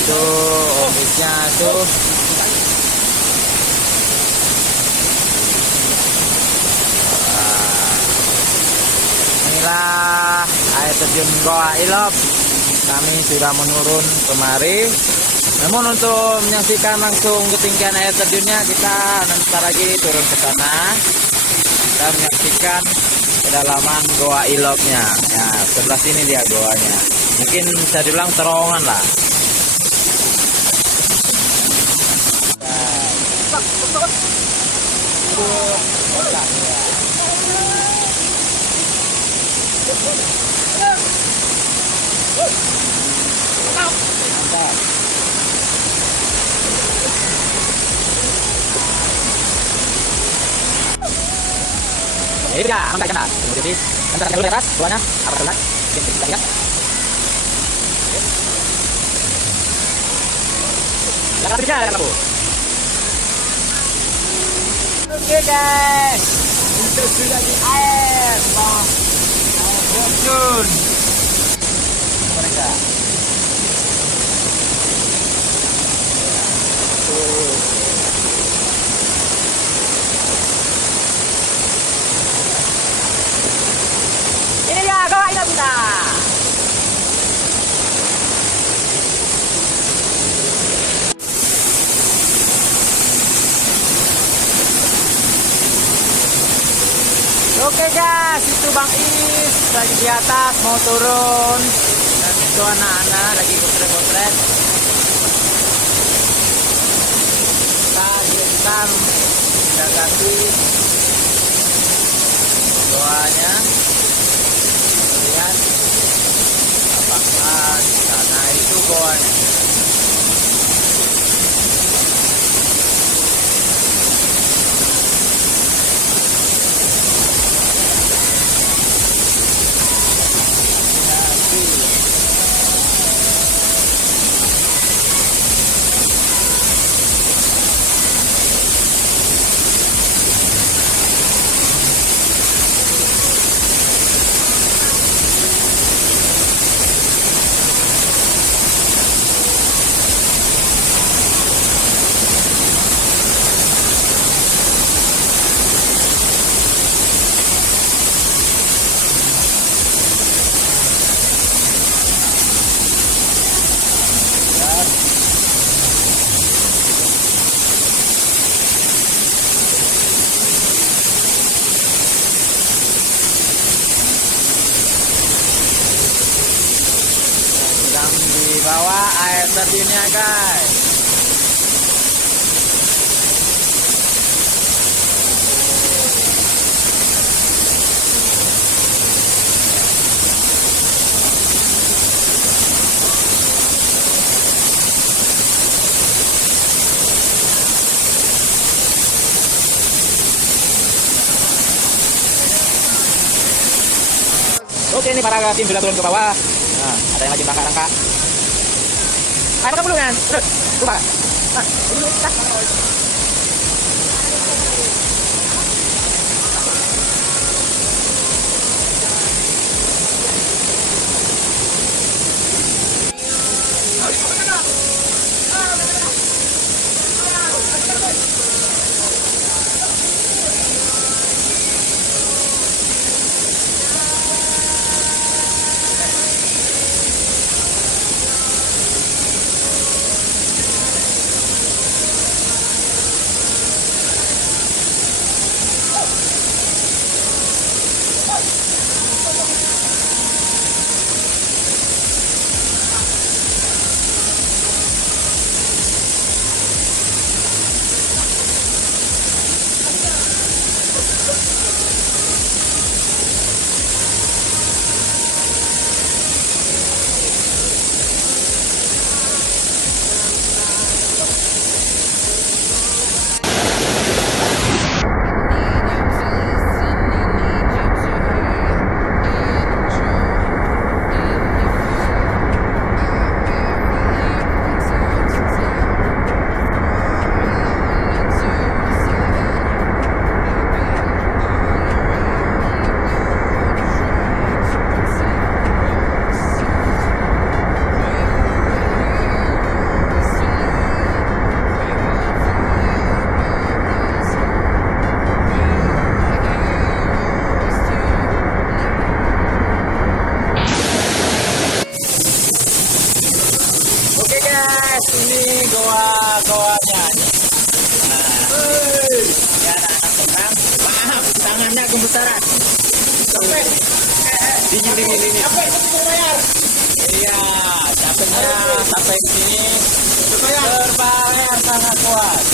itu ofisnya tuh. Inilah air terjun Goa Ilop. Kami sudah menurun kemari. Namun untuk menyaksikan langsung ketinggian air terjunnya, kita nanti lagi turun ke sana. Kita menyaksikan kedalaman Goa Ilopnya. Ya, sebelah sini dia goanya. Mungkin bisa dibilang terowongan lah. Mantap. Ini dia, angkat kena. Jadi, antara dulu di atas, bawahnya apa telat? Kita lihat. Jangan berjalan, jangan lampu. Oke guys, itu sudah di air, bawah terjun. Mereka. Ini dia Goa Ilop kita. Oke guys, itu Bang Is lagi di atas mau turun, dan itu anak-anak lagi potret-potret. Kita lanjutkan mendekati goanya. Lihat apakah di sana itu goanya. Di bawah air terjunnya guys. Oke, ini para tim sudah turun ke bawah. Nah, ada yang lagi rangka-rangka. Ayo makan dulu kan? Terus, lupa. Nah, ini dulu kita. Dingin. Iya, capeknya sampai sini terbayar sangat kuat.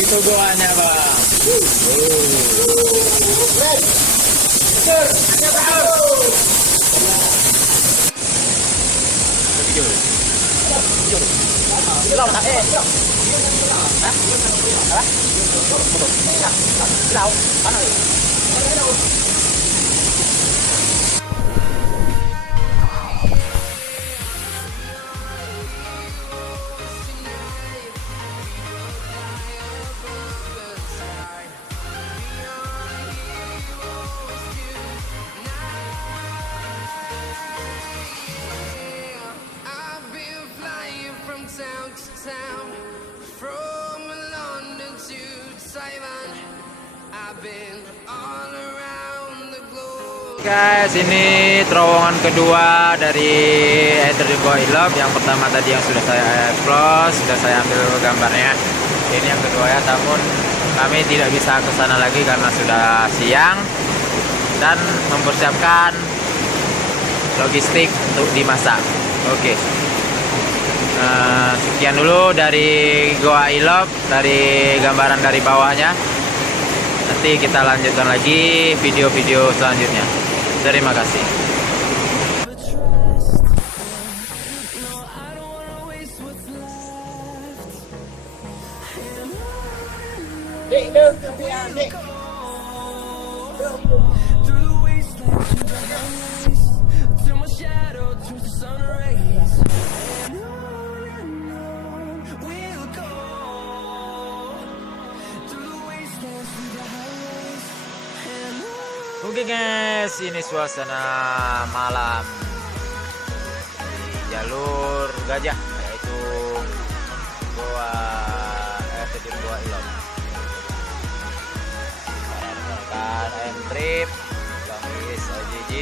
Itu goanya bang. Town, from London to Taiwan, I've been all around the globe. Guys, ini terowongan kedua dari Etherdune Goa I Love. Yang pertama tadi yang sudah saya close, sudah saya ambil gambarnya. Ini yang kedua ya, namun kami tidak bisa ke sana lagi karena sudah siang dan mempersiapkan logistik untuk dimasak. Oke. Sekian dulu dari Goa I Love, dari gambaran dari bawahnya. Nanti kita lanjutkan lagi video-video selanjutnya. Terima kasih. Oke guys, ini suasana malam di jalur gajah, yaitu Goa Etherdune Goa I Love. Rekan M-Trip, Bang Is, OJJ,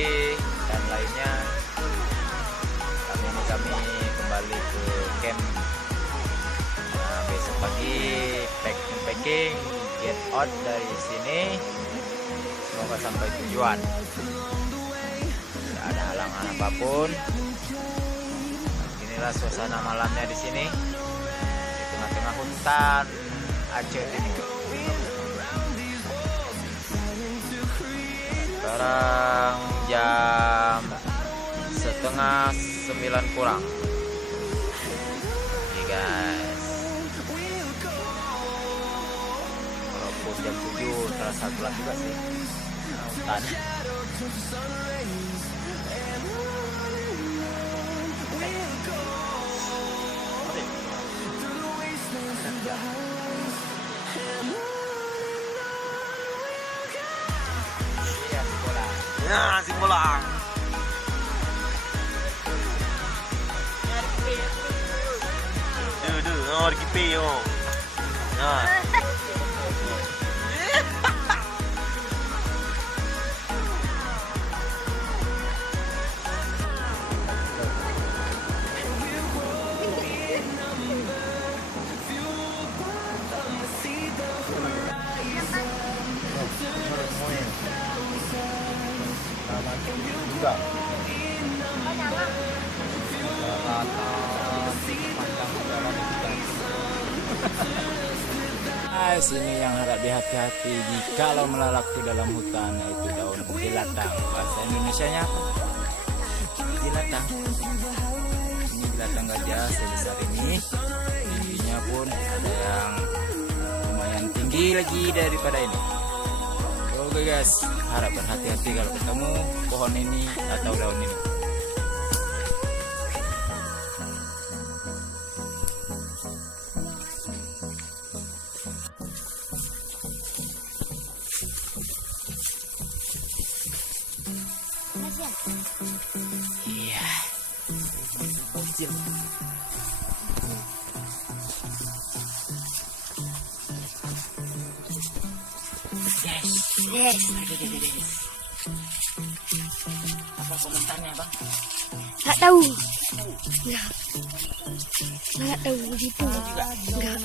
dan lainnya. Kami kembali ke camp. Nah, besok pagi packing, get out dari sini. Semoga sampai tujuan. Tidak ada halangan apapun. Inilah suasana malamnya di sini, di tengah-tengah hutan Aceh Timur. Sekarang jam 8:30 kurang. Oke guys. Walaupun jam 7 terasa gelap juga sih. Hutan. Ya, si bola. Duh, kipi yo. Nah. Guys, ini yang harap dihati-hati jika melalak ke dalam hutan, yaitu daun jelatang. Bahasa Indonesianya apa? Jelatang. Ini jelatang gajah sebesar ini. Tingginya pun ada yang lumayan tinggi lagi daripada ini. Oke guys, harap berhati-hati kalau ketemu pohon ini atau daun ini. Iya, bocil. Yes. Apa komentarnya bang? Nggak tahu. Nggak tahu begitu. Nggak.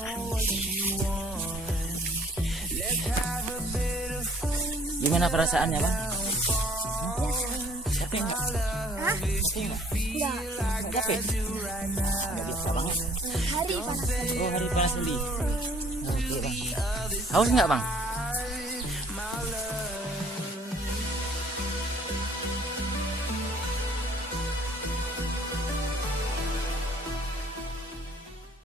Gimana perasaannya bang? Hah? Capek nggak? Enggak. Nggak capek? Nggak biasa banget. Hari panas. Oh, hari panas lebih. Oke bang. Haus nggak bang?